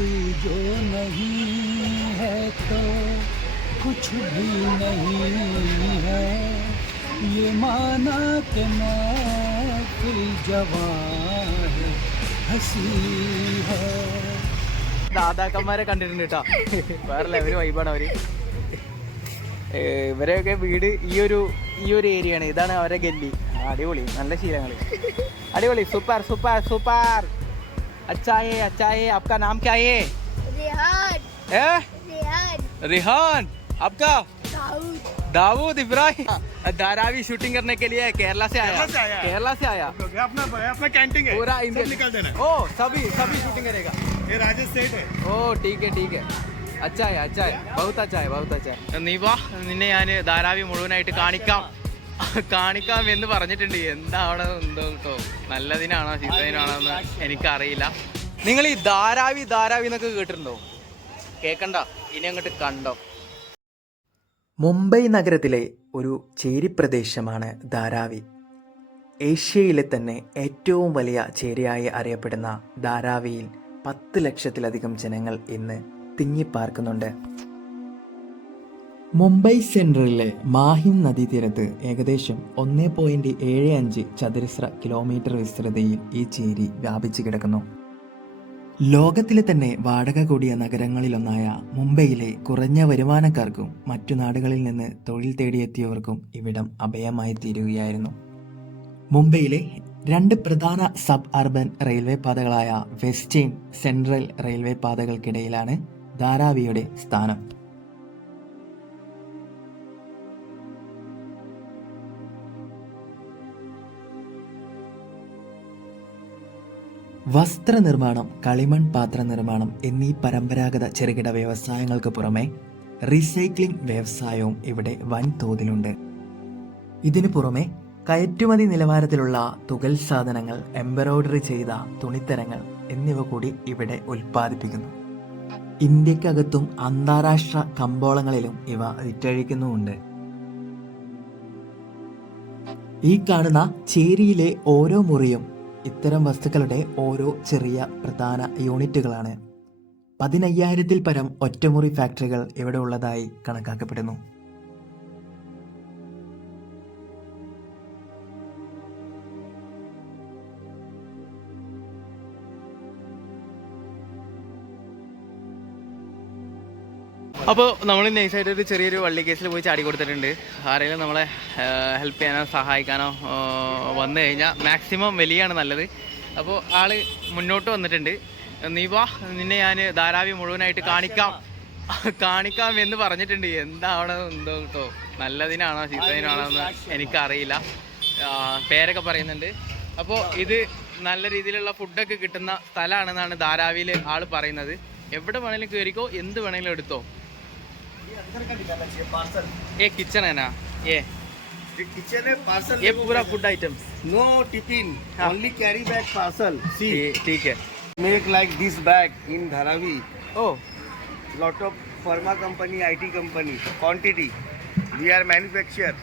तू जो नहीं है तो कुछ भी नहीं है, ये माना कि मैं फिर जवान है, हंसी है. ദാദാക്കന്മാരെ കണ്ടിട്ടുണ്ട് കേട്ടോ. വേറെ ലെവൽ വൈബാണ് അവര്. ഇവരെയൊക്കെ വീട് ഈ ഒരു ഏരിയയാണ്. ഇതാണ് അവരെ ഗല്ലി. അടിപൊളി, നല്ല ശീലങ്ങൾ. അടിപൊളി, സൂപ്പർ സൂപ്പർ സൂപ്പർ. അച്ചായേ അച്ചായേ, आपका नाम क्या है? रिहान. आपका? दाऊद इब्राहिम. धारावी शूटिंग करने के लिए केरला से आया. अपना कैंटीन है पूरा निकल देना. ओ सभी शूटिंग करेगा. ये राजेश सेठ है. ओ ठीक है. अच्छा है बहुत अच्छा है. നീ വാ, നിന്നെ ഞാൻ ധാരാവി മുഴുവനായിട്ട് കാണിക്കാം എന്ന് പറഞ്ഞിട്ടുണ്ട്. എന്താണോ എന്തോ കേട്ടോ, നല്ലതിനാണോ ചീത്തതിനാണോ എന്ന് എനിക്കറിയില്ല. നിങ്ങൾ ഈ ധാരാവി എന്നൊക്കെ കേട്ടിട്ടുണ്ടോ? കേൾക്കണ്ട, ഇനി അങ്ങോട്ട് കണ്ടോ. മുംബൈ നഗരത്തിലെ ഒരു ചേരിപ്രദേശമാണ് ധാരാവി. ഏഷ്യയിലെ തന്നെ ഏറ്റവും വലിയ ചേരിയായി അറിയപ്പെടുന്ന ധാരാവിയിൽ 10 ലക്ഷത്തിലധികം ജനങ്ങൾ ഇന്ന് തിങ്ങിപ്പാർക്കുന്നുണ്ട്. മുംബൈ സെൻട്രലിലെ മാഹിം നദീതീരത്ത് ഏകദേശം 1.75 ചതുരശ്ര കിലോമീറ്റർ വിസ്തൃതിയിൽ ഈ ചേരി വ്യാപിച്ചു കിടക്കുന്നു. ലോകത്തിലെ തന്നെ വാടക കൂടിയ നഗരങ്ങളിലൊന്നായ മുംബൈയിലെ കുറഞ്ഞ വരുമാനക്കാർക്കും മറ്റു നാടുകളിൽ നിന്ന് തൊഴിൽ തേടിയെത്തിയവർക്കും ഇവിടം അഭയമായി തീരുകയായിരുന്നു. മുംബൈയിലെ 2 പ്രധാന സബ് അർബൻ റെയിൽവേ പാതകളായ വെസ്റ്റേൺ, സെൻട്രൽ റെയിൽവേ പാതകൾക്കിടയിലാണ് ധാരാവിയുടെ സ്ഥാനം. വസ്ത്രനിർമ്മാണം, കളിമൺ പാത്ര നിർമ്മാണം എന്നീ പരമ്പരാഗത ചെറുകിട വ്യവസായങ്ങൾക്ക് പുറമെ റീസൈക്ലിംഗ് വ്യവസായവും ഇവിടെ വൻതോതിലുണ്ട്. ഇതിനു പുറമെ കയറ്റുമതി നിലവാരത്തിലുള്ള തുകൽ സാധനങ്ങൾ, എംബ്രോയിഡറി ചെയ്ത തുണിത്തരങ്ങൾ എന്നിവ കൂടി ഇവിടെ ഉൽപ്പാദിപ്പിക്കുന്നു. ഇന്ത്യക്കകത്തും അന്താരാഷ്ട്ര കമ്പോളങ്ങളിലും ഇവ വിറ്റഴിക്കുന്നുമുണ്ട്. ഈ കാണുന്ന ചേരിയിലെ ഓരോ മുറിയും ഇത്തരം വസ്തുക്കളുടെ ഓരോ ചെറിയ പ്രധാന യൂണിറ്റുകളാണ്. 15,000-ൽ പരം ഒറ്റമുറി ഫാക്ടറികൾ ഇവിടെ ഉള്ളതായി കണക്കാക്കപ്പെടുന്നു. അപ്പോൾ നമ്മൾ നൈസായിട്ട് ഒരു ചെറിയൊരു വള്ളി കേസിൽ പോയി ചാടി കൊടുത്തിട്ടുണ്ട്. ആരെങ്കിലും നമ്മളെ ഹെൽപ്പ് ചെയ്യാനോ സഹായിക്കാനോ വന്നു കഴിഞ്ഞാൽ മാക്സിമം വലിയാണ് നല്ലത്. അപ്പോൾ ആൾ മുന്നോട്ട് വന്നിട്ടുണ്ട്. നീ വാ, നിന്നെ ഞാൻ ധാരാവി മുഴുവനായിട്ട് കാണിക്കാം എന്ന് പറഞ്ഞിട്ടുണ്ട്. എന്താണോ എന്തോ കേട്ടോ, നല്ലതിനാണോ ചീത്തതിനാണോ എന്ന് എനിക്കറിയില്ല. പേരൊക്കെ പറയുന്നുണ്ട്. അപ്പോൾ ഇത് നല്ല രീതിയിലുള്ള ഫുഡൊക്കെ കിട്ടുന്ന സ്ഥലമാണെന്നാണ് ധാരാവിയിൽ ആൾ പറയുന്നത്. എവിടെ വേണമെങ്കിലും കയറിക്കോ, എന്ത് വേണമെങ്കിലും എടുത്തോ. ये किचन है ना, ये किचन है. पार्सल ये पूरा food item, no tiffin, only carry bag parcel. See ठीक है. Make like this bag in Dharavi. Oh, lot of pharma company, IT company, quantity we are manufacture.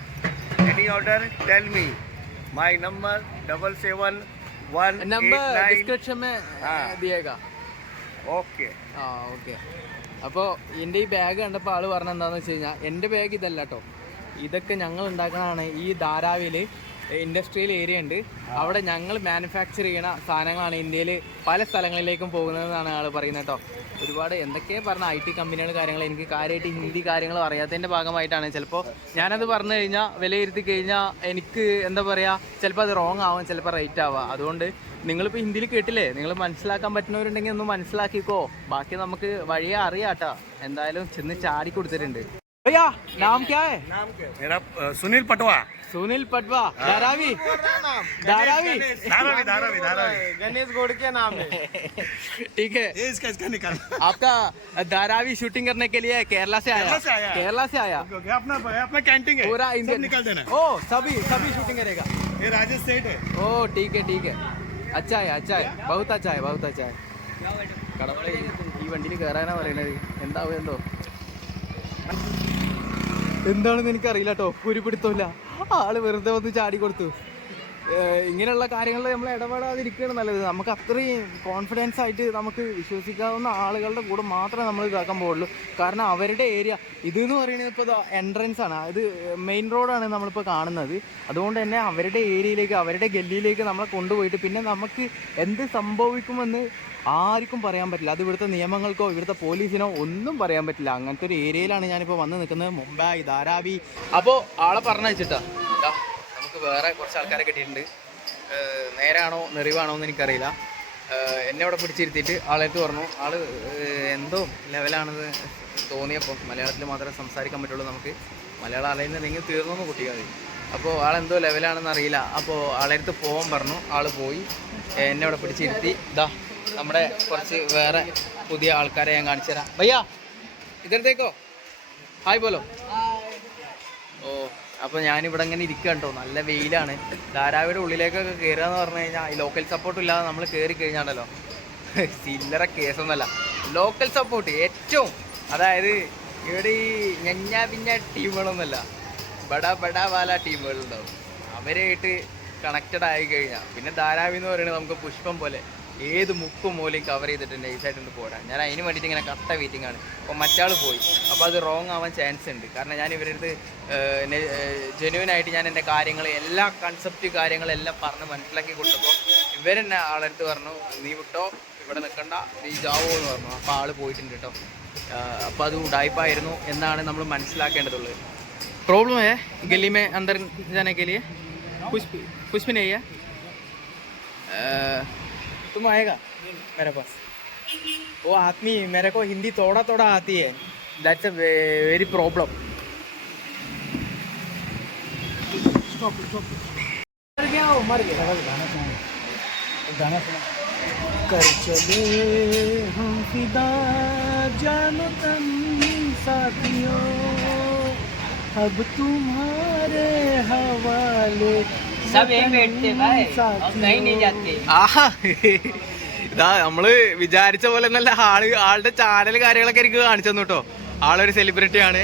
Any order tell me. My number 771 number description में दिएगा. Okay. Okay. അപ്പോൾ എൻ്റെ ഈ bag കണ്ടപ്പോൾ ആൾ പറഞ്ഞത് എന്താണെന്ന് വെച്ച് കഴിഞ്ഞാൽ, എൻ്റെ ബാഗ് ഇതല്ല കേട്ടോ, ഇതൊക്കെ ഞങ്ങൾ ഉണ്ടാക്കണതാണ്. ഈ ധാരാവിയിൽ ഇൻഡസ്ട്രിയൽ ഏരിയ ഉണ്ട്, അവിടെ ഞങ്ങൾ മാനുഫാക്ചർ ചെയ്യണ സാധനങ്ങളാണ് ഇന്ത്യയിൽ പല സ്ഥലങ്ങളിലേക്കും പോകുന്നതെന്നാണ് ആൾ പറയുന്നത് കേട്ടോ. ഒരുപാട് എന്തൊക്കെയാണ് പറഞ്ഞ IT കമ്പനികൾ കാര്യങ്ങൾ, എനിക്ക് കാര്യമായിട്ട് ഹിന്ദി കാര്യങ്ങൾ അറിയാത്തതിൻ്റെ ഭാഗമായിട്ടാണ്. ചിലപ്പോൾ ഞാനത് പറഞ്ഞു കഴിഞ്ഞാൽ, വിലയിരുത്തി കഴിഞ്ഞാൽ എനിക്ക് എന്താ പറയുക, ചിലപ്പോൾ അത് റോങ് ആവും, ചിലപ്പോൾ റൈറ്റ് ആവുക. അതുകൊണ്ട് നിങ്ങളിപ്പോൾ ഹിന്ദിയിൽ കേട്ടില്ലേ, നിങ്ങൾ മനസ്സിലാക്കാൻ പറ്റുന്നവരുണ്ടെങ്കിൽ ഒന്ന് മനസ്സിലാക്കിക്കോ. ബാക്കി നമുക്ക് വഴിയെ അറിയാട്ടോ. എന്തായാലും ചെന്ന് ചാടി കൊടുത്തിട്ടുണ്ട്. भैया नाम क्या है? नाम क्या? मेरा सुनील पटवा. सुनील पटवा. धारावी. गणेश गोड़ के नाम है. ठीक है. ये इसका निकाल. आपका धारावी शूटिंग करने के लिए केरला से आया. अपना कैंटीन है पूरा निकाल देना. ओ सभी शूटिंग करेगा. ये राजेश सेठ है. ओ ठीक है. अच्छा है. बहुत अच्छा है. കടപ്പുറ ഈ വണ്ടിയിൽ കയറാനാ പറയണത്. എന്താണെന്ന് എനിക്കറിയില്ല കേട്ടോ, ഒരു പിടുത്തമില്ല. ആള് വെറുതെ വന്ന് ചാടി കൊടുത്തു. ഇങ്ങനെയുള്ള കാര്യങ്ങളിൽ നമ്മൾ ഇടപെടാതിരിക്കുകയാണ് നല്ലത്. നമുക്ക് അത്രയും കോൺഫിഡൻസ് ആയിട്ട് നമുക്ക് വിശ്വസിക്കാവുന്ന ആളുകളുടെ കൂടെ മാത്രമേ നമ്മൾ ഇതാക്കാൻ പോകുള്ളൂ. കാരണം അവരുടെ ഏരിയ ഇതെന്ന് പറയുന്നത് ഇപ്പോൾ എൻട്രൻസ് ആണ്, ഇത് മെയിൻ റോഡാണ് നമ്മളിപ്പോൾ കാണുന്നത്. അതുകൊണ്ട് തന്നെ അവരുടെ ഏരിയയിലേക്ക്, അവരുടെ ഗല്ലിയിലേക്ക് നമ്മളെ കൊണ്ടുപോയിട്ട് പിന്നെ നമുക്ക് എന്ത് സംഭവിക്കുമെന്ന് ആർക്കും പറയാൻ പറ്റില്ല. അത് ഇവിടുത്തെ നിയമങ്ങൾക്കോ ഇവിടുത്തെ പോലീസിനോ ഒന്നും പറയാൻ പറ്റില്ല. അങ്ങനത്തെ ഒരു ഏരിയയിലാണ് ഞാനിപ്പോൾ വന്ന് നിൽക്കുന്നത്, മുംബൈ ധാരാവി. അപ്പോൾ ആളെ പറഞ്ഞു വെച്ചിട്ടാ നമുക്ക് വേറെ കുറച്ച് ആൾക്കാരെ കിട്ടിയിട്ടുണ്ട്. നേരാണോ നെറിവാണോ എന്ന് എനിക്കറിയില്ല. എന്നെ അവിടെ പിടിച്ചിരുത്തിയിട്ട് ആളെടുത്ത് പറഞ്ഞു, ആള് എന്തോ ലെവലാണെന്ന് തോന്നിയപ്പോൾ മലയാളത്തിൽ മാത്രമേ സംസാരിക്കാൻ പറ്റുള്ളൂ, നമുക്ക് മലയാളം അറിയുന്നുണ്ടെങ്കിൽ തീർന്നൊന്ന് കുട്ടികൾ. അപ്പോൾ ആളെന്തോ ലെവലാണെന്ന് അറിയില്ല. അപ്പോൾ ആളെടുത്ത് പോകാൻ പറഞ്ഞു. ആൾ പോയി എന്നെ അവിടെ പിടിച്ചിരുത്തി. ഇതാ നമ്മുടെ കുറച്ച് വേറെ പുതിയ ആൾക്കാരെ ഞാൻ കാണിച്ചു തരാം. ഭയ്യാ ഇതരത്തേക്കോ ഹായ് പോലോ. ഓ അപ്പോൾ ഞാനിവിടെ ഇങ്ങനെ ഇരിക്കുക കേട്ടോ, നല്ല വെയിലാണ്. ധാരാവിയുടെ ഉള്ളിലേക്കൊക്കെ കയറുക എന്ന് പറഞ്ഞു കഴിഞ്ഞാൽ ഈ ലോക്കൽ സപ്പോർട്ടും ഇല്ലാതെ നമ്മൾ കയറി കഴിഞ്ഞാണല്ലോ ചില്ലറ കേസൊന്നുമല്ല. ലോക്കൽ സപ്പോർട്ട് ഏറ്റവും, അതായത് ഇവിടെ ഈ ഞഞ്ഞ പിഞ്ഞ ടീമുകളൊന്നുമല്ല, ബടാ വാല ടീമുകളുണ്ടാവും. അവരായിട്ട് കണക്റ്റഡ് ആയി കഴിഞ്ഞാൽ പിന്നെ ധാരാവി എന്ന് പറയുന്നത് നമുക്ക് പുഷ്പം പോലെ ഏത് മുക്കും മൂലയും കവർ ചെയ്തിട്ട് നൈസായിട്ടുണ്ട് പോരാ. ഞാൻ അതിന് വേണ്ടിയിട്ട് ഇങ്ങനെ കട്ട വെയിറ്റിംഗ് ആണ്. അപ്പോൾ മറ്റാൾ പോയി, അപ്പോൾ അത് റോങ് ആവാൻ ചാൻസ് ഉണ്ട്. കാരണം ഞാൻ ഇവരുടെ അടുത്ത് ജെന്യുവനായിട്ട് ഞാൻ എൻ്റെ കാര്യങ്ങൾ എല്ലാ കൺസെപ്റ്റ് കാര്യങ്ങളെല്ലാം പറഞ്ഞ് മനസ്സിലാക്കി കൊടുത്തപ്പോൾ ഇവരെന്നെ ആളടുത്ത് പറഞ്ഞു, നീ വിട്ടോ, ഇവിടെ നിൽക്കണ്ട, നീ ജാവോ എന്ന് പറഞ്ഞു. അപ്പോൾ ആൾ പോയിട്ടുണ്ട് കേട്ടോ. അപ്പോൾ അത് ഉടായ്പായിരുന്നു എന്നാണ് നമ്മൾ മനസ്സിലാക്കേണ്ടതുള്ളത്. प्रॉब्लम है गली में अंदर जाने के लिए, कुछ भी नहीं है. तुम आएगा मेरे पास. वो आदमी मेरे को हिंदी थोड़ा थोड़ा आती है, दैट्स अ वेरी प्रॉब्लम. मर गया गाना सुना कर चले हम फिदा जानो तन साथियों, अब तुम्हारे हवाले सब यहीं बैठते भाई, अब कहीं नहीं जाते. ആഹാ ഇതാ നമ്മള് വിചാരിച്ച പോലെ നല്ല ആളുടെ ചാനൽ കാര്യങ്ങളൊക്കെ എനിക്ക് കാണിച്ചു തന്നു കേട്ടോ. ആളൊരു സെലിബ്രിറ്റിയാണ്,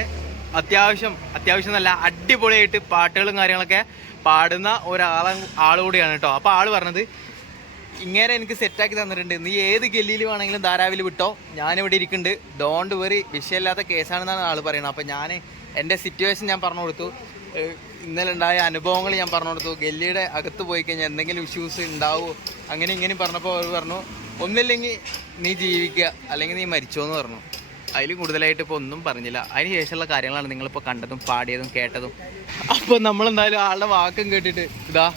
അത്യാവശ്യം നല്ല അടിപൊളിയായിട്ട് പാട്ടുകളും കാര്യങ്ങളൊക്കെ പാടുന്ന ആളുകൂടിയാണ് കേട്ടോ. അപ്പോൾ ആള് പറഞ്ഞത് ഇങ്ങനെ എനിക്ക് സെറ്റാക്കി തന്നിട്ടുണ്ട്, നീ ഏത് ഗല്ലിയിൽ വേണമെങ്കിലും ധാരാവിൽ വിട്ടോ, ഞാനിവിടെ ഇരിക്കുന്നുണ്ട്, ഡോണ്ട് വെറി, വിഷയമില്ലാത്ത കേസാണെന്നാണ് ആൾ പറയുന്നത്. അപ്പോൾ ഞാൻ എൻ്റെ സിറ്റുവേഷൻ ഞാൻ പറഞ്ഞു കൊടുത്തു, ഇന്നലെ ഉണ്ടായ അനുഭവങ്ങൾ ഞാൻ പറഞ്ഞു കൊടുത്തു. ഗല്ലിയുടെ അകത്ത് പോയി കഴിഞ്ഞാൽ എന്തെങ്കിലും ഇഷ്യൂസ് ഉണ്ടാവുമോ അങ്ങനെ ഇങ്ങനെ പറഞ്ഞപ്പോൾ അവർ പറഞ്ഞു, ഒന്നില്ലെങ്കിൽ നീ ജീവിക്കുക അല്ലെങ്കിൽ നീ മരിച്ചോന്ന് പറഞ്ഞു. അതിൽ കൂടുതലായിട്ട് ഇപ്പോൾ ഒന്നും പറഞ്ഞില്ല. അതിന് ശേഷമുള്ള കാര്യങ്ങളാണ് നിങ്ങളിപ്പോൾ കണ്ടതും പാടിയതും കേട്ടതും. അപ്പോൾ നമ്മളെന്തായാലും ആളുടെ വാക്കും കേട്ടിട്ട് ഇതാ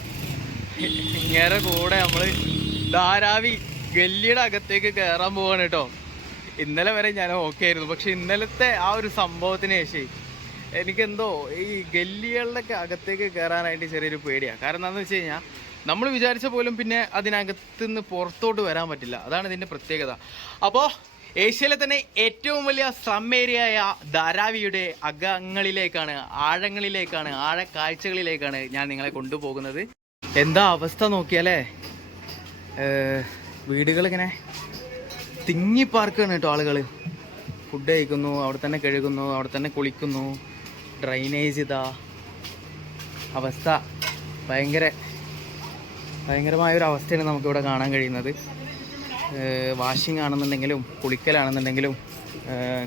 ഇങ്ങനെ കൂടെ നമ്മൾ ധാരാവി ഗല്ലിയുടെ അകത്തേക്ക് കയറാൻ പോവാണ് കേട്ടോ. ഇന്നലെ വരെ ഞാൻ ഓക്കെ ആയിരുന്നു, പക്ഷെ ഇന്നലത്തെ ആ ഒരു സംഭവത്തിന് ശേഷം എനിക്കെന്തോ ഈ ഗല്ലികളുടെയൊക്കെ അകത്തേക്ക് കയറാനായിട്ട് ചെറിയൊരു പേടിയാണ്. കാരണം എന്താണെന്ന് വെച്ച് കഴിഞ്ഞാൽ നമ്മൾ വിചാരിച്ച പോലും പിന്നെ അതിനകത്തുനിന്ന് പുറത്തോട്ട് വരാൻ പറ്റില്ല. അതാണ് ഇതിൻ്റെ പ്രത്യേകത. അപ്പോൾ ഏഷ്യയിലെ തന്നെ ഏറ്റവും വലിയ സ്ലം ഏരിയയായ ധാരാവിയുടെ അകങ്ങളിലേക്കാണ്, ആഴങ്ങളിലേക്കാണ്, ആഴക്കാഴ്ചകളിലേക്കാണ് ഞാൻ നിങ്ങളെ കൊണ്ടുപോകുന്നത്. എന്താ അവസ്ഥ നോക്കിയാലേ, വീടുകളിങ്ങനെ തിങ്ങിപ്പാർക്കാണ് കേട്ടോ. ആളുകൾ ഫുഡ് കഴിക്കുന്നു, അവിടെ തന്നെ കഴുകുന്നു, അവിടെ തന്നെ കുളിക്കുന്നു. ഡ്രൈനേജ് ഇതാ അവസ്ഥ ഭയങ്കരമായൊരു അവസ്ഥയാണ് നമുക്കിവിടെ കാണാൻ കഴിയുന്നത്. വാഷിംഗ് ആണെന്നുണ്ടെങ്കിലും കുളിക്കലാണെന്നുണ്ടെങ്കിലും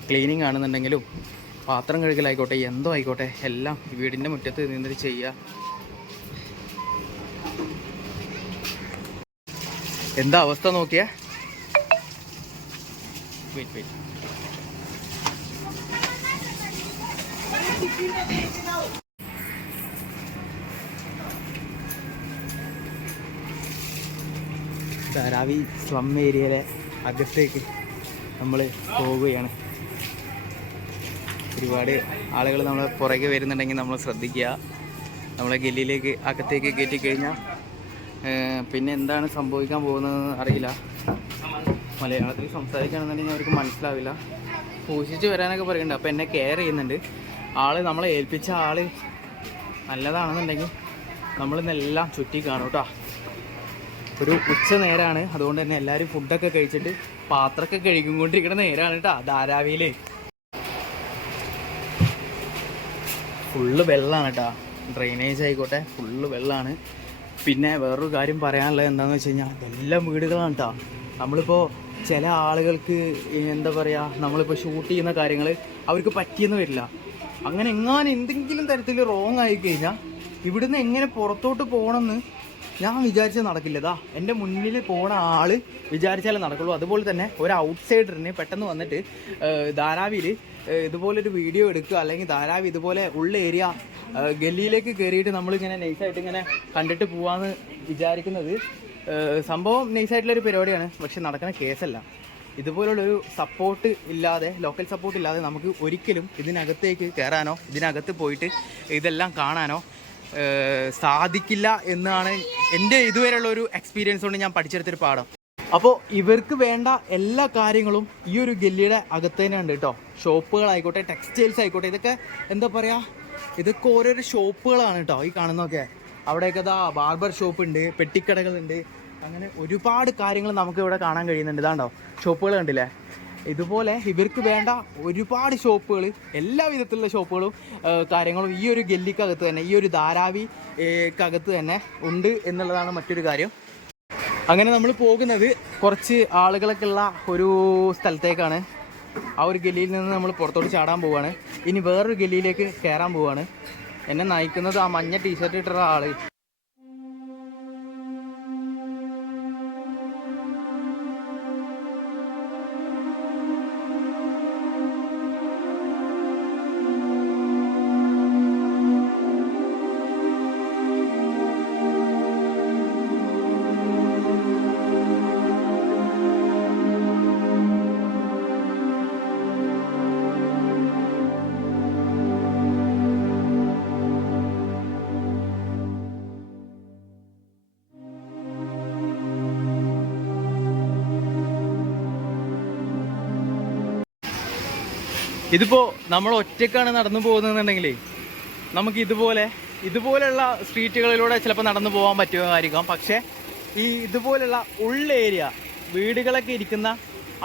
ക്ലീനിങ് ആണെന്നുണ്ടെങ്കിലും പാത്രം കഴുകലായിക്കോട്ടെ, എന്തോ ആയിക്കോട്ടെ, എല്ലാം വീടിൻ്റെ മുറ്റത്ത് നിന്നിട്ട് ചെയ്യുക. എന്താ അവസ്ഥ നോക്കിയാ. വെയിറ്റ് ധാരാവി സ്ലം ഏരിയയിലെ അകത്തേക്ക് നമ്മൾ പോവുകയാണ്. ഒരുപാട് ആളുകൾ നമ്മളെ പുറകെ വരുന്നുണ്ടെങ്കിൽ നമ്മൾ ശ്രദ്ധിക്കുക. നമ്മളെ ഗല്ലിയിലേക്ക് അകത്തേക്ക് കയറ്റിക്കഴിഞ്ഞാൽ പിന്നെ എന്താണ് സംഭവിക്കാൻ പോകുന്നതെന്ന് അറിയില്ല. മലയാളത്തിൽ സംസാരിക്കുകയാണെന്നുണ്ടെങ്കിൽ അവർക്ക് മനസ്സിലാവില്ല. സൂക്ഷിച്ച് വരാനൊക്കെ പറയുന്നുണ്ട്. അപ്പോൾ എന്നെ കെയർ ചെയ്യുന്നുണ്ട് നമ്മളെ ഏൽപ്പിച്ച ആൾ നല്ലതാണെന്നുണ്ടെങ്കിൽ നമ്മളിന്നെല്ലാം ചുറ്റി കാണും കേട്ടോ. ഒരു ഉച്ച നേരമാണ്, അതുകൊണ്ട് തന്നെ എല്ലാവരും ഫുഡൊക്കെ കഴിച്ചിട്ട് പാത്രമൊക്കെ കഴുകിക്കൊണ്ടിരിക്കുന്ന നേരമാണ് കേട്ടോ. ധാരാവിയിൽ ഫുള്ള് വെള്ളമാണ് കേട്ടോ. ഡ്രെയിനേജ് ആയിക്കോട്ടെ, ഫുള്ള് വെള്ളമാണ്. പിന്നെ വേറൊരു കാര്യം പറയാനുള്ളത് എന്താണെന്ന് വെച്ച് കഴിഞ്ഞാൽ എല്ലാം വീടുകളാണ് കേട്ടോ. നമ്മളിപ്പോൾ ചില ആളുകൾക്ക് എന്താ പറയുക, നമ്മളിപ്പോൾ ഷൂട്ട് ചെയ്യുന്ന കാര്യങ്ങൾ അവർക്ക് പറ്റിയെന്ന് വരില്ല. അങ്ങനെ എങ്ങാനും എന്തെങ്കിലും തരത്തിൽ റോങ് ആയി കഴിഞ്ഞാൽ ഇവിടുന്ന് എങ്ങനെ പുറത്തോട്ട് പോകണമെന്ന് ഞാൻ വിചാരിച്ചാൽ നടക്കില്ലതാ. എൻ്റെ മുന്നിൽ പോണ ആൾ വിചാരിച്ചാലേ നടക്കുള്ളൂ. അതുപോലെ തന്നെ ഒരു ഔട്ട്സൈഡറിന് പെട്ടെന്ന് വന്നിട്ട് ധാരാവിയിൽ ഇതുപോലൊരു വീഡിയോ എടുക്കുക, അല്ലെങ്കിൽ ധാരാവി ഇതുപോലെ ഉള്ള ഏരിയ ഗല്ലിയിലേക്ക് കയറിയിട്ട് നമ്മളിങ്ങനെ നൈസായിട്ട് ഇങ്ങനെ കണ്ടിട്ട് പോവാന്ന് വിചാരിക്കുന്നത് സംഭവം നൈസായിട്ടുള്ളൊരു പരിപാടിയാണ്. പക്ഷെ നടക്കുന്ന കേസല്ല. ഇതുപോലുള്ളൊരു സപ്പോർട്ട് ഇല്ലാതെ, ലോക്കൽ സപ്പോർട്ട് ഇല്ലാതെ നമുക്ക് ഒരിക്കലും ഇതിനകത്തേക്ക് കയറാനോ ഇതിനകത്ത് പോയിട്ട് ഇതെല്ലാം കാണാനോ സാധിക്കില്ല എന്നാണ് എൻ്റെ ഇതുവരെയുള്ള ഒരു എക്സ്പീരിയൻസ് കൊണ്ട് ഞാൻ പഠിച്ചെടുത്തൊരു പാഠം. അപ്പോൾ ഇവർക്ക് വേണ്ട എല്ലാ കാര്യങ്ങളും ഈ ഒരു ഗല്ലിയുടെ അകത്ത് തന്നെ ഉണ്ട് കേട്ടോ. ഷോപ്പുകളായിക്കോട്ടെ, ടെക്സ്റ്റൈൽസ് ആയിക്കോട്ടെ, ഇതൊക്കെ എന്താ പറയുക, ഇതൊക്കെ ഓരോരോ ഷോപ്പുകളാണ് കേട്ടോ ഈ കാണുന്നതൊക്കെ. അവിടെയൊക്കെ ബാർബർ ഷോപ്പ് ഉണ്ട്, പെട്ടിക്കടകളുണ്ട്, അങ്ങനെ ഒരുപാട് കാര്യങ്ങൾ നമുക്ക് ഇവിടെ കാണാൻ കഴിയുന്നുണ്ട്. ഇതാണ്ടോ ഷോപ്പുകൾ കണ്ടില്ലേ. ഇതുപോലെ ഇവർക്ക് വേണ്ട ഒരുപാട് ഷോപ്പുകൾ, എല്ലാ വിധത്തിലുള്ള ഷോപ്പുകളും കാര്യങ്ങളും ഈ ഒരു ഗല്ലിക്കകത്ത് തന്നെ, ഈ ഒരു ധാരാവിക്കകത്ത് തന്നെ ഉണ്ട് എന്നുള്ളതാണ് മറ്റൊരു കാര്യം. അങ്ങനെ നമ്മൾ പോകുന്നത് കുറച്ച് ആളുകളൊക്കെ ഉള്ള ഒരു സ്ഥലത്തേക്കാണ്. ആ ഒരു ഗല്ലിയിൽ നിന്ന് നമ്മൾ പുറത്തോട്ട് ചാടാൻ പോവുകയാണ്. ഇനി വേറൊരു ഗല്ലിയിലേക്ക് കയറാൻ പോവുകയാണ്. എന്നെ നയിക്കുന്നത് ആ മഞ്ഞ ടീഷർട്ട് ഇട്ടുള്ള ആള്. ഇതിപ്പോൾ നമ്മൾ ഒറ്റയ്ക്കാണ് നടന്നു പോകുന്നതെന്നുണ്ടെങ്കിൽ നമുക്ക് ഇതുപോലെയുള്ള സ്ട്രീറ്റുകളിലൂടെ ചിലപ്പോൾ നടന്നു പോകാൻ പറ്റുമായിരിക്കാം. പക്ഷേ ഈ ഇതുപോലുള്ള ഏരിയ വീടുകളൊക്കെ ഇരിക്കുന്ന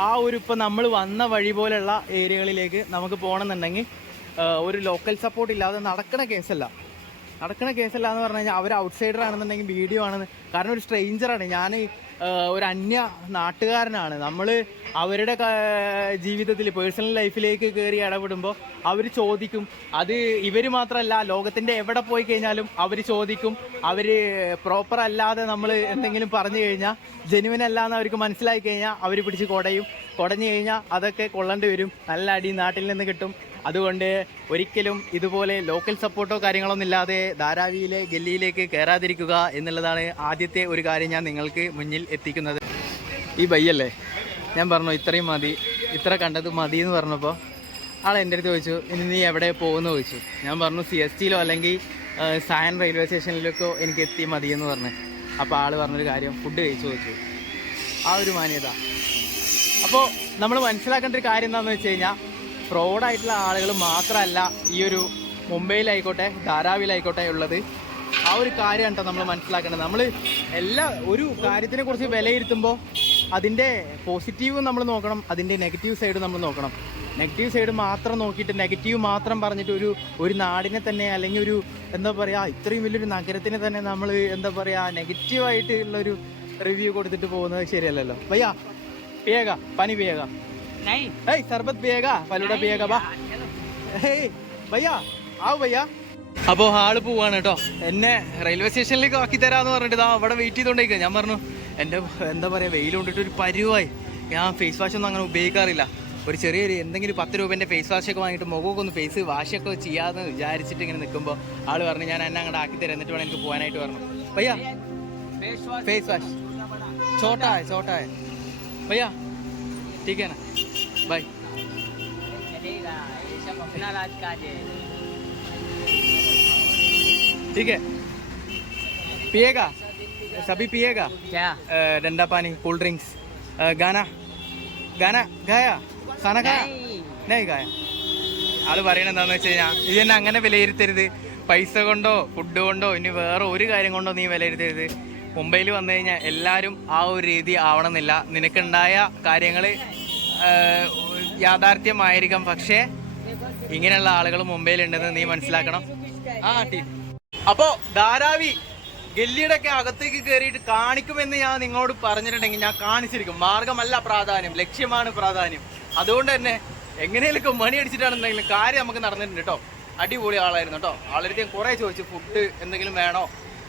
ആ ഒരു ഇപ്പം നമ്മൾ വന്ന വഴി പോലെയുള്ള ഏരിയകളിലേക്ക് നമുക്ക് പോകണമെന്നുണ്ടെങ്കിൽ ഒരു ലോക്കൽ സപ്പോർട്ട് ഇല്ലാതെ നടക്കണ കേസല്ല എന്ന് പറഞ്ഞു കഴിഞ്ഞാൽ അവർ ഔട്ട്സൈഡർ ആണെന്നുണ്ടെങ്കിൽ വീഡിയോ ആണെന്ന്. കാരണം ഒരു സ്ട്രെയിഞ്ചറാണ് ഞാൻ, ഒരു അന്യ നാട്ടുകാരനാണ്. നമ്മൾ അവരുടെ ജീവിതത്തിൽ പേഴ്സണൽ ലൈഫിലേക്ക് കയറി ഇടപെടുമ്പോൾ അവർ ചോദിക്കും. അത് ഇവർ മാത്രമല്ല, ലോകത്തിൻ്റെ എവിടെ പോയി കഴിഞ്ഞാലും അവർ ചോദിക്കും. അവർ പ്രോപ്പർ അല്ലാതെ നമ്മൾ എന്തെങ്കിലും പറഞ്ഞു കഴിഞ്ഞാൽ, ജെനുവിൻ അല്ല എന്ന് അവർക്ക് മനസ്സിലായി കഴിഞ്ഞാൽ അവർ പിടിച്ച് കുടഞ്ഞു കഴിഞ്ഞാൽ അതൊക്കെ കൊള്ളേണ്ടി വരും. നല്ല അടി നാട്ടിൽ നിന്ന് കിട്ടും. അതുകൊണ്ട് ഒരിക്കലും ഇതുപോലെ ലോക്കൽ സപ്പോർട്ടോ കാര്യങ്ങളൊന്നും ഇല്ലാതെ ധാരാവിയിലെ ഗല്ലിയിലേക്ക് കയറാതിരിക്കുക എന്നുള്ളതാണ് ആദ്യത്തെ ഒരു കാര്യം ഞാൻ നിങ്ങൾക്ക് മുന്നിൽ എത്തിക്കുന്നത്. ഈ ബയ്യല്ലേ, ഞാൻ പറഞ്ഞു ഇത്രയും മതി, ഇത്ര കണ്ടത് മതി എന്ന് പറഞ്ഞപ്പോൾ ആൾ എൻ്റെ അടുത്ത് ചോദിച്ചു, ഇനി നീ എവിടെ പോകുമെന്ന് ചോദിച്ചു. ഞാൻ പറഞ്ഞു CSTയിലോ അല്ലെങ്കിൽ സായൻ റെയിൽവേ സ്റ്റേഷനിലേക്കോ എനിക്ക് എത്തി മതിയെന്ന് പറഞ്ഞു. അപ്പോൾ ആൾ പറഞ്ഞൊരു കാര്യം, ഫുഡ് കഴിച്ചു ചോദിച്ചു. ആ ഒരു മാന്യത. അപ്പോൾ നമ്മൾ മനസ്സിലാക്കേണ്ട ഒരു കാര്യം എന്താണെന്ന് വെച്ച് കഴിഞ്ഞാൽ, ഫ്രോഡായിട്ടുള്ള ആളുകൾ മാത്രമല്ല ഈ ഒരു മുംബൈയിലായിക്കോട്ടെ ധാരാവിയിലായിക്കോട്ടെ ഉള്ളത്. ആ ഒരു കാര്യമാണ് കേട്ടോ നമ്മൾ മനസ്സിലാക്കേണ്ടത്. നമ്മൾ ഒരു കാര്യത്തിനെ കുറിച്ച് വിലയിരുത്തുമ്പോൾ അതിൻ്റെ പോസിറ്റീവ് നമ്മൾ നോക്കണം, അതിൻ്റെ നെഗറ്റീവ് സൈഡ് നമ്മൾ നോക്കണം. നെഗറ്റീവ് സൈഡ് മാത്രം നോക്കിയിട്ട് നെഗറ്റീവ് മാത്രം പറഞ്ഞിട്ട് ഒരു നാടിനെ തന്നെ, അല്ലെങ്കിൽ ഒരു എന്താ പറയുക, ഇത്രയും വലിയൊരു നഗരത്തിനെ തന്നെ നമ്മൾ എന്താ പറയുക നെഗറ്റീവായിട്ട് ഉള്ളൊരു റിവ്യൂ കൊടുത്തിട്ട് പോകുന്നത് ശരിയല്ലല്ലോ. ഭയ്യ പിയേഗാ, പനി പിയേഗാ, സർബത്ത് പിയേഗാ, ഫലൂഡ പിയേഗാ, ബാ ഭയ്യ ആവ് ഭയ്യ. അപ്പോൾ ആള് പോവാണ് കേട്ടോ. എന്നെ റെയിൽവേ സ്റ്റേഷനിലേക്ക് ആക്കി തരാമെന്ന് പറഞ്ഞിട്ട് അവിടെ വെയിറ്റ് ചെയ്തുകൊണ്ടിരിക്കുക. ഞാൻ പറഞ്ഞു എൻ്റെ എന്താ പറയുക, വെയിൽ കൊണ്ടിട്ട് ഒരു പരുവായി. ഞാൻ ഫേസ് വാഷ് ഒന്നും അങ്ങനെ ഉപയോഗിക്കാറില്ല. ഒരു ചെറിയൊരു എന്തെങ്കിലും 10 രൂപേൻ്റെ ഫേസ് വാഷൊക്കെ വാങ്ങിയിട്ട് മുഖമൊക്കെ ഒന്ന് ഫേസ് വാഷൊക്കെ ചെയ്യാമെന്ന് വിചാരിച്ചിട്ട് ഇങ്ങനെ നിൽക്കുമ്പോൾ ആൾ പറഞ്ഞു ഞാൻ എന്നെ അങ്ങോട്ട് ആക്കി തരാം, എന്നിട്ട് വേണം എനിക്ക് പോകാനായിട്ട് പറഞ്ഞു. ഭയ്യ ഫേസ് വാഷ് छोटा है भैया, ठीक है ना, बाय. चलेगा, ये सब अपना राज काज है. ठीक है, पिएगा, सभी पिएगा क्या? ठंडा पानी, कोल्ड ड्रिंक्स, गाना गाया, खाना खाया नहीं खाया. ആള് പറയണത് എന്താണെന്ന് വെച്ച് കഴിഞ്ഞാൽ, ഇത് തന്നെ അങ്ങനെ വിലയിരുത്തരുത്. പൈസ കൊണ്ടോ ഫുഡ് കൊണ്ടോ ഇനി വേറെ ഒരു കാര്യം കൊണ്ടോ നീ വിലയിരുത്തരുത്. മുംബൈയിൽ വന്നു കഴിഞ്ഞാൽ എല്ലാവരും ആ ഒരു രീതി ആവണമെന്നില്ല. നിനക്കുണ്ടായ കാര്യങ്ങൾ യാഥാർത്ഥ്യമായിരിക്കാം, പക്ഷേ ഇങ്ങനെയുള്ള ആളുകൾ മുംബൈയിലുണ്ടെന്ന് നീ മനസ്സിലാക്കണം. അപ്പോൾ ധാരാവി ഗല്ലിയുടെ ഒക്കെ അകത്തേക്ക് കയറിയിട്ട് കാണിക്കുമെന്ന് ഞാൻ നിങ്ങളോട് പറഞ്ഞിട്ടുണ്ടെങ്കിൽ ഞാൻ കാണിച്ചിരിക്കും. മാർഗമല്ല പ്രാധാന്യം, ലക്ഷ്യമാണ് പ്രാധാന്യം. അതുകൊണ്ട് തന്നെ എങ്ങനെയൊക്കെ മണി അടിച്ചിട്ടാണെന്നെങ്കിലും കാര്യം നമുക്ക് നടന്നിട്ടുണ്ട് കേട്ടോ. അടിപൊളി ആളായിരുന്നു കേട്ടോ. ആളടുത്ത് ഞാൻ കുറേ ചോദിച്ചു ഫുഡ് എന്തെങ്കിലും വേണോ.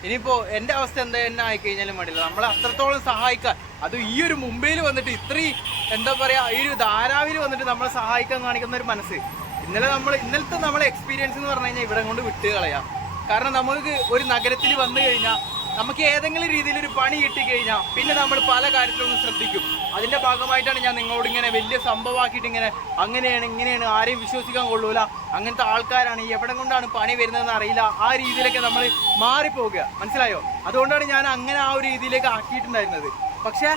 ഇനിയിപ്പോൾ എൻ്റെ അവസ്ഥ എന്താ തന്നെ ആയിക്കഴിഞ്ഞാലും വേണ്ടില്ല, നമ്മളെ അത്രത്തോളം സഹായിക്കാൻ, അത് ഈ ഒരു മുംബൈയിൽ വന്നിട്ട് ഇത്രയും എന്താ പറയുക, ഈ ഒരു ധാരാവിൽ വന്നിട്ട് നമ്മളെ സഹായിക്കാൻ കാണിക്കുന്ന ഒരു മനസ്സ്. ഇന്നലത്തെ നമ്മളെ എക്സ്പീരിയൻസ് എന്ന് പറഞ്ഞു കഴിഞ്ഞാൽ ഇവിടെ കൊണ്ട് വിട്ട് കളയാം. കാരണം നമുക്ക് ഒരു നഗരത്തിൽ വന്നു കഴിഞ്ഞാൽ നമുക്ക് ഏതെങ്കിലും രീതിയിൽ ഒരു പണി കിട്ടിക്കഴിഞ്ഞാൽ പിന്നെ നമ്മൾ പല കാര്യത്തിലൊന്നും ശ്രദ്ധിക്കും. അതിൻ്റെ ഭാഗമായിട്ടാണ് ഞാൻ നിങ്ങളോട് ഇങ്ങനെ വലിയ സംഭവമാക്കിയിട്ട് ഇങ്ങനെ അങ്ങനെയാണ് ഇങ്ങനെയാണ്, ആരെയും വിശ്വസിക്കാൻ കൊള്ളൂല, അങ്ങനത്തെ ആൾക്കാരാണ്, എവിടെ കൊണ്ടാണ് പണി വരുന്നതെന്ന് അറിയില്ല, ആ രീതിയിലൊക്കെ നമ്മൾ മാറിപ്പോകുക. മനസ്സിലായോ? അതുകൊണ്ടാണ് ഞാൻ അങ്ങനെ ആ ഒരു രീതിയിലേക്ക് ആക്കിയിട്ടുണ്ടായിരുന്നത്. പക്ഷേ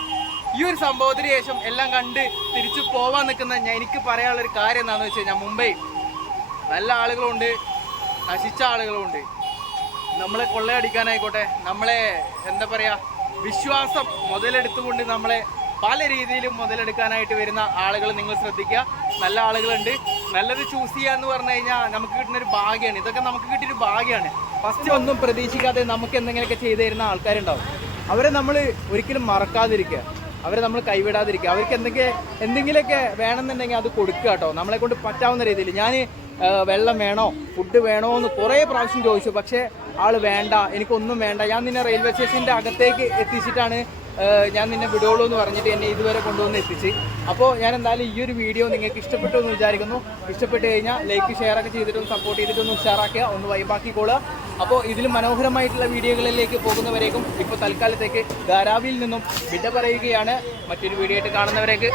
ഈ ഒരു സംഭവത്തിന് ശേഷം എല്ലാം കണ്ട് തിരിച്ചു പോവാൻ നിൽക്കുന്ന എനിക്ക് പറയാനുള്ളൊരു കാര്യം എന്താണെന്ന് വെച്ച് കഴിഞ്ഞാൽ, മുംബൈ നല്ല ആളുകളുണ്ട്, നശിച്ച ആളുകളുണ്ട്. നമ്മളെ കൊള്ളയടിക്കാനായിക്കോട്ടെ, നമ്മളെ എന്താ പറയുക, വിശ്വാസം മുതലെടുത്തുകൊണ്ട് നമ്മളെ പല രീതിയിലും മുതലെടുക്കാനായിട്ട് വരുന്ന ആളുകൾ നിങ്ങൾ ശ്രദ്ധിക്കുക. നല്ല ആളുകളുണ്ട്. നല്ലത് ചൂസ് ചെയ്യുക എന്ന് പറഞ്ഞു കഴിഞ്ഞാൽ നമുക്ക് കിട്ടുന്നൊരു ഭാഗ്യമാണ്. ഇതൊക്കെ നമുക്ക് കിട്ടിയൊരു ഭാഗ്യമാണ്. ഫസ്റ്റ് ഒന്നും പ്രതീക്ഷിക്കാതെ നമുക്ക് എന്തെങ്കിലുമൊക്കെ ചെയ്തു തരുന്ന ആൾക്കാരുണ്ടാവും. അവരെ നമ്മൾ ഒരിക്കലും മറക്കാതിരിക്കുക, അവരെ നമ്മൾ കൈവിടാതിരിക്കുക. അവർക്ക് എന്തെങ്കിലുമൊക്കെ വേണമെന്നുണ്ടെങ്കിൽ അത് കൊടുക്കുക കേട്ടോ, നമ്മളെ കൊണ്ട് പറ്റാവുന്ന രീതിയിൽ. ഞാൻ വെള്ളം വേണോ ഫുഡ് വേണോ എന്ന് കുറേ പ്രാവശ്യം ചോദിച്ചു. പക്ഷേ ആൾ വേണ്ട, എനിക്കൊന്നും വേണ്ട, ഞാൻ നിന്നെ റെയിൽവേ സ്റ്റേഷൻ്റെ അകത്തേക്ക് എത്തിച്ചിട്ടാണ് ഞാൻ നിന്നെ വിടുള്ളൂ എന്ന് പറഞ്ഞിട്ട് എന്നെ ഇതുവരെ കൊണ്ടുവന്ന് എത്തിച്ച്. അപ്പോൾ ഞാൻ എന്തായാലും ഈ ഒരു വീഡിയോ നിങ്ങൾക്ക് ഇഷ്ടപ്പെട്ടു എന്ന് വിചാരിക്കുന്നു. ഇഷ്ടപ്പെട്ട് കഴിഞ്ഞാൽ ലൈക്ക് ഷെയറൊക്കെ ചെയ്തിട്ടൊന്ന് സപ്പോർട്ട് ചെയ്തിട്ടൊന്ന് ഉഷാറാക്കുക, ഒന്ന് വൈബാക്കിക്കോളുക. അപ്പോൾ ഇതിലും മനോഹരമായിട്ടുള്ള വീഡിയോകളിലേക്ക് പോകുന്നവരേക്കും ഇപ്പോൾ തൽക്കാലത്തേക്ക് ധാരാവിയിൽ നിന്നും വിട പറയുകയാണ്. മറ്റൊരു വീഡിയോ ആയിട്ട് കാണുന്നവരേക്ക്